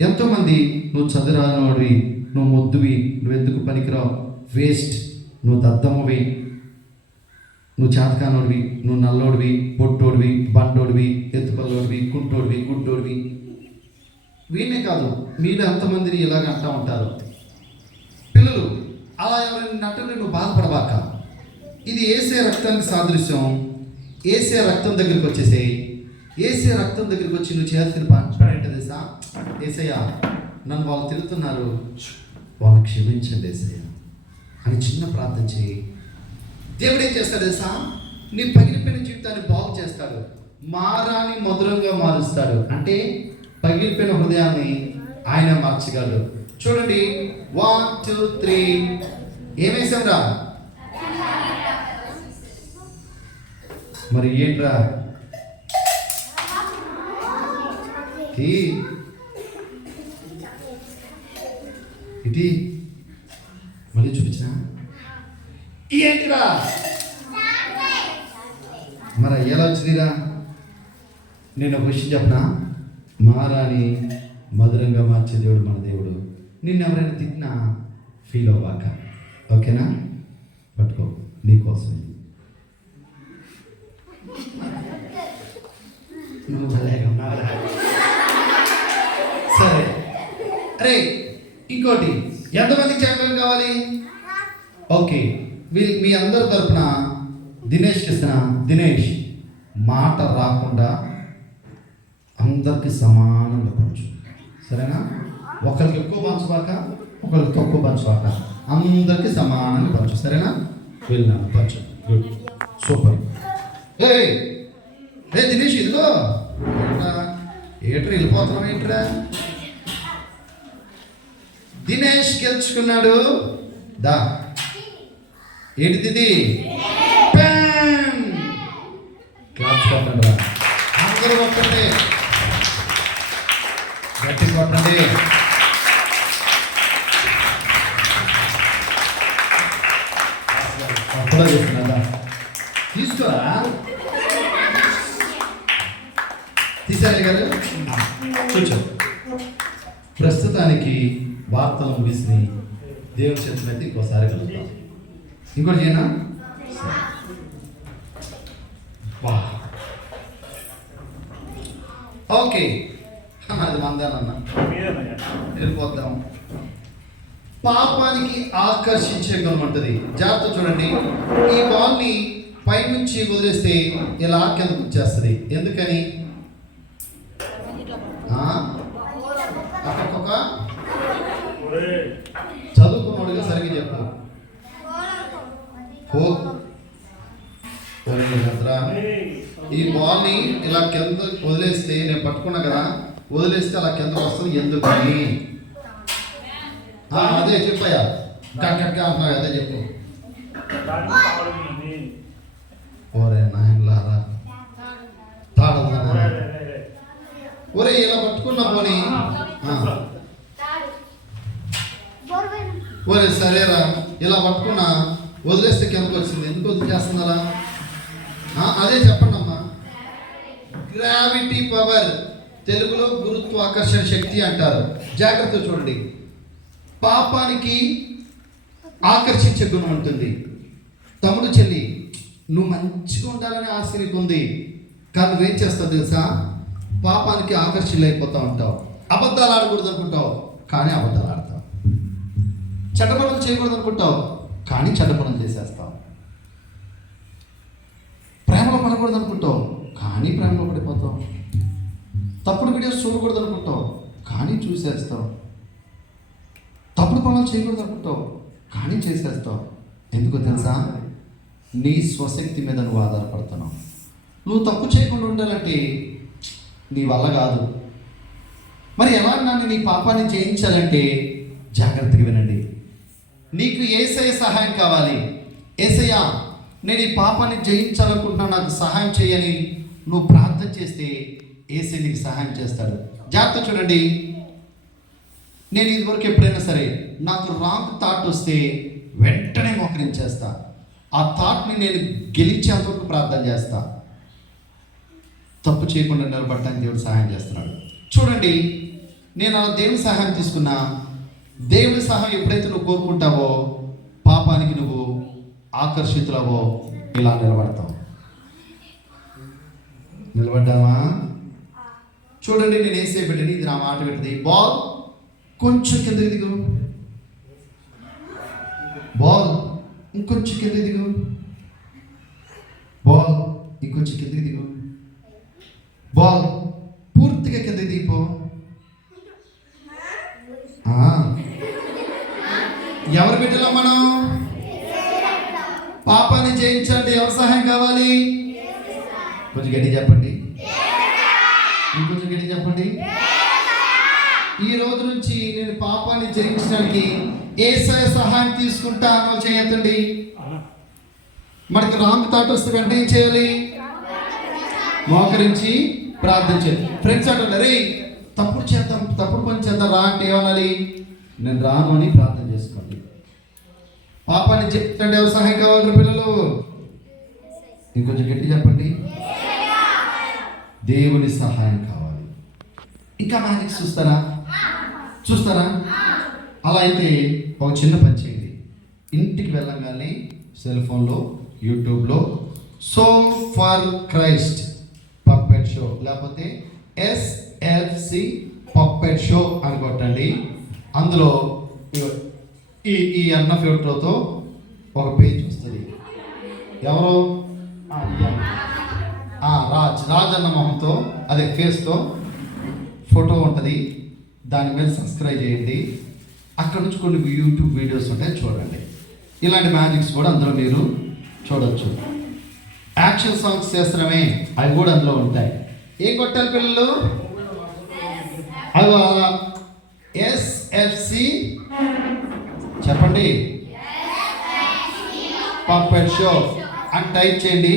ఎంతోమంది నువ్వు చదువురానివాడివి, నువ్వు మొద్దువి, నువ్వు ఎందుకు పనికిరావు, వేస్ట్, నువ్వు దద్దమ్మవి, నువ్వు చేతకానోడివి, నువ్వు నల్లోడివి, పొట్టోడివి, బండోడివి, ఎత్తుపల్లోడివి, కుంటోడివి, గుడ్డోడివి వీళ్ళే కాదు, మీరు ఎంతమందిని ఇలాగ అంటూ ఉంటారు. పిల్లలు అలా ఎవరైనా నటుని నువ్వు బాధపడబాక. ఇది ఏసే రక్తానికి సాదృశ్యం. ఏసే రక్తం దగ్గరికి వచ్చేసేయి. ఏసే రక్తం దగ్గరికి వచ్చి నువ్వు చేయాల్సిన పని ఏంటో తెలుసా? ఏసయ్యా, నన్ను వాళ్ళు తిరుగుతున్నారు, వాళ్ళని క్షమించండి ఏసయ్య అని చిన్న ప్రార్థన చేయి. దేవుడు ఏం చేస్తాడు తెలుసా? నీ పగిలిపోయిన జీవితాన్ని బాగు చేస్తాడు. మారాన్ని మధురంగా మారుస్తాడు. అంటే పగిలిపోయిన హృదయాన్ని ఆయన మార్చగలడు. చూడండి, 1 2 3 ఏమేసాంరా? మరి ఏంట్రా? ఇటీ మళ్ళీ చూపించిన ఏంటిరా? మరి ఎలా వచ్చిందిరా? నేను ఒక విషయం చెప్పనా? మారాని మధురంగా మార్చే దేవుడు మన దేవుడు. నిన్ను ఎవరైనా తిట్టినా ఫీల్ అవ్వాక, ఓకేనా? పట్టుకో, నీకోసం ఇది. నువ్వు భలేగా ఉన్నావురా. సరే, అరే ఇంకోటి, ఎంతమందికి చాక్లెట్ కావాలి? ఓకే, మీ అందరి తరపున దినేష్కి ఇస్తున్నా. దినేష్, మాట రాకుండా అందరికి సమానంగా పంచు, సరేనా? ఒకరికి ఎక్కువ పంచబాక, ఒకరికి తక్కువ పంచబాక, అందరికి సమానంగా పంచు, సరేనా? వెళ్ళినాను, పంచు. Good, super. ఏ దినేష్, ఇదిగో ఏట్రా వెళ్ళిపోతున్నావు ఏంట్రా? దినేష్ గెలుచుకున్నాడు. దా, ఏంటిది? క్లాప్స్ కొట్టండి రా, అందరూ కొట్టండి, గట్టి కొట్టండి. అప్పుడే చెప్తున్నా, తీసుకోరా. తీసారే గారు, కూర్చో. ప్రస్తుతానికి వార్తలు ముగిసి దేవుని చేతులైతే ఇంకోసారి కలుగుతాం. ఇంకోటి చేయనా? ఓకే, అది మందానన్నా, వెళ్ళిపోద్దాం. పాపానికి ఆకర్షించే గుణం ఉంటుంది. జాగ్రత్త చూడండి, ఈ బాల్ని పైనుంచి వదిలేస్తే ఇలా కిందకు వచ్చేస్తుంది. ఎందుకని? అక్కడొక చదువుకున్నోడుగా సరిగ్గా చెప్పు. ఈ బాల్ని ఇలా కింద వదిలేస్తే, నేను పట్టుకున్నా కదా, వదిలేస్తే అలా కిందకు వస్తుంది. ఎందుకని? అదే చెప్పయ్యా, గట్టిగా అంటున్నా, అదే చెప్పు. ఓరే నాయనలారా, తాడవుతున్నా. ఒరే ఇలా పట్టుకున్నా పోనీ. ఒరే సరేరా, ఇలా పట్టుకున్నా, వదిలేస్తే కిందకు వచ్చింది. ఎందుకు వదిలేస్తున్నారా? అదే చెప్పండి అమ్మా. గ్రావిటీ పవర్, తెలుగులో గురుత్వాకర్షణ శక్తి అంటారు. జాగ్రత్త చూడండి, పాపానికి ఆకర్షించే గుణం ఉంటుంది. తమ్ముడు చెల్లి, నువ్వు మంచిగా ఉండాలని ఆశ నీకు ఉంది, కానీ నువ్వేం చేస్తావు తెలుసా? పాపానికి ఆకర్షితులైపోతూ ఉంటావు. అబద్ధాలు ఆడకూడదు అనుకుంటావు, కానీ అబద్ధాలు ఆడతావు. చెడ్డ పనులు చేయకూడదు అనుకుంటావు, కానీ చెడ్డ పనులు చేసేస్తావు. ప్రేమలో పడకూడదు అనుకుంటావు, కానీ ప్రేమలో పడిపోతావు. తప్పుడు వీడియోస్ చూడకూడదు అనుకుంటావు, కానీ చూసేస్తావు. తప్పుడు పనులు చేయకూడదు అనుకుంటావు, కానీ చేసేస్తావు. ఎందుకో తెలుసా? నీ స్వశక్తి మీద నువ్వు ఆధారపడుతున్నావు. నువ్వు తప్పు చేయకుండా ఉండాలంటే నీ వల్ల కాదు. మరి ఎలా నన్ను నీ పాపాన్ని జయించాలంటే జాగ్రత్తగా వినండి. నీకు యేసయ్య సహాయం కావాలి. యేసయ్య, నేను ఈ పాపాన్ని జయించాలనుకుంటున్నా, నాకు సహాయం చేయని నువ్వు ప్రార్థన చేస్తే యేసయ్య నీకు సహాయం చేస్తాడు. జాగ్రత్త చూడండి, నేను ఇదివరకు ఎప్పుడైనా సరే నాకు రాంగ్ థాట్ వస్తే వెంటనే మోకరించేస్తా. ఆ థాట్ని నేను గెలిచేంతవరకు ప్రార్థన చేస్తా. తప్పు చేయకుండా నిలబడటానికి దేవుడు సహాయం చేస్తున్నాడు. చూడండి, నేను ఆ దేవుని సహాయం తీసుకున్నా. దేవుని సహాయం ఎప్పుడైతే నువ్వు కోరుకుంటావో, పాపానికి నువ్వు ఆకర్షితులవో, ఇలా నిలబడతావు. నిలబడ్డావా? చూడండి, నేను ఏసే పెట్టింది, ఇది నా మాట పెట్టింది. బాల్ కొంచెం కిందకి దిగు, బాల్ ఇంకొంచెం కిందకి దిగు, బాల్ ఇంకొంచెం కిందకి దిగు, బాల్ పూర్తిగా కిందకి దిగిపో. ఎవరు బిడ్డలో మనం? పాపాన్ని జయించండి. ఎవరు సహాయం కావాలి? కొంచెం గట్టి చెప్పండి, ఇంకొంచెం గట్టి చెప్పండి. ఈ రోజు నుంచి నేను పాపాన్ని జయించడానికి యేసయ్య సహాయం తీసుకుంటాను. చేయొద్దండి. మనకి రాంగ్ థాట్ వస్తే వెంటనే ఏం చేయాలి? మోకరించి ప్రార్థించాలి. ఫ్రెండ్స్ అంటారు, రే తప్పుడు చేద్దాం, తప్పుడు పని చేద్దాం రా అంటే ఏమనాలి? నేను రాను అని ప్రార్థన చేసుకోండి. పాపాన్ని చెప్తుంటే ఎవరు సహాయం కావాలి పిల్లలు? ఇంకొంచెం గట్టి చెప్పండి, దేవుని సహాయం కావాలి. ఇంకా మ్యాజిక్స్ చూస్తారా? అలా అయితే ఒక చిన్న పని చేయండి. ఇంటికి వెళ్ళగానే సెల్ ఫోన్లో యూట్యూబ్లో so for Christ puppet show లేకపోతే SFC పప్పెట్ షో అని కొట్టండి. అందులో ఈ అన్న ఫోటోతో ఒక పేజ్ వస్తుంది. ఎవరు? రాజ్ అన్న మొహంతో, అదే ఫేస్తో ఫోటో ఉంటుంది. దాని మీద సబ్స్క్రైబ్ చేయండి. అక్కడ నుంచి కొన్ని యూట్యూబ్ వీడియోస్ ఉంటాయి, చూడండి. ఇలాంటి మ్యాజిక్స్ కూడా అందులో మీరు చూడవచ్చు. యాక్షన్ సాంగ్స్ చేస్తున్నామే, అవి కూడా అందులో ఉంటాయి. ఏ కొట్టాలి పిల్లలు? అదో SFC చెప్పండి, పప్పెట్ షో అని టైప్ చేయండి.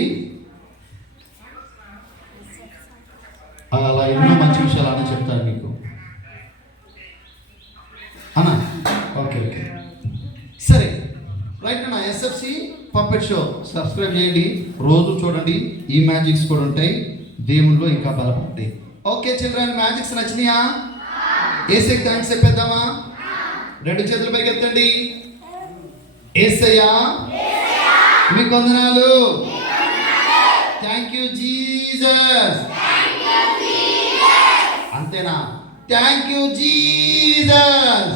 అలా ఎన్నో మంచి విషయాలు అని చెప్తాను మీకు అన్నా. ఓకే సరే, రైట్ అన్న. SFC పప్పెట్ షో సబ్స్క్రైబ్ చేయండి, రోజు చూడండి. ఈ మ్యాజిక్స్ కూడా ఉంటాయి, దేవుళ్ళు ఇంకా బలపడతాయి. ఓకే చిల్డ్రన్, మ్యాజిక్స్ నచ్చినాయా? ఏసైకి థ్యాంక్స్ చెప్పేద్దామా? రెండు చేతులు పైకి ఎత్తండి. యేసయ్యా మీకు వందనాలు. Thank you Jesus. అంతేనా? Thank you Jesus.